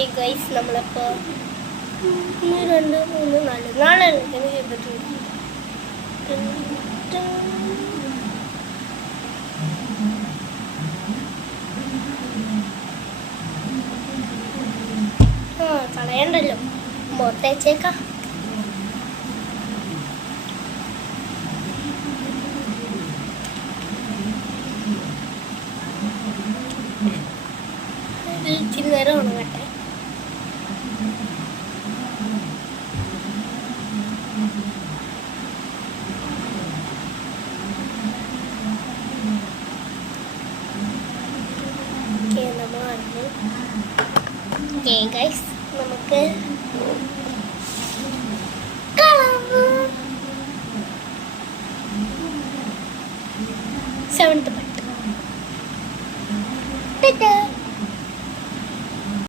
Okay guys, നമ്മളിപ്പോൾ 1 2 3 4 നാളെ ചെയ്തിട്ടുണ്ട്. കളയണ്ടല്ലോ, മുഖത്തേച്ചേക്കാം. ഇച്ചിരി നേരം ഉണങ്ങട്ടെ. നമ്മൾ വന്നു. ഗൈസ്, നമുക്ക് സെവൻത്ത് പാട്ട്.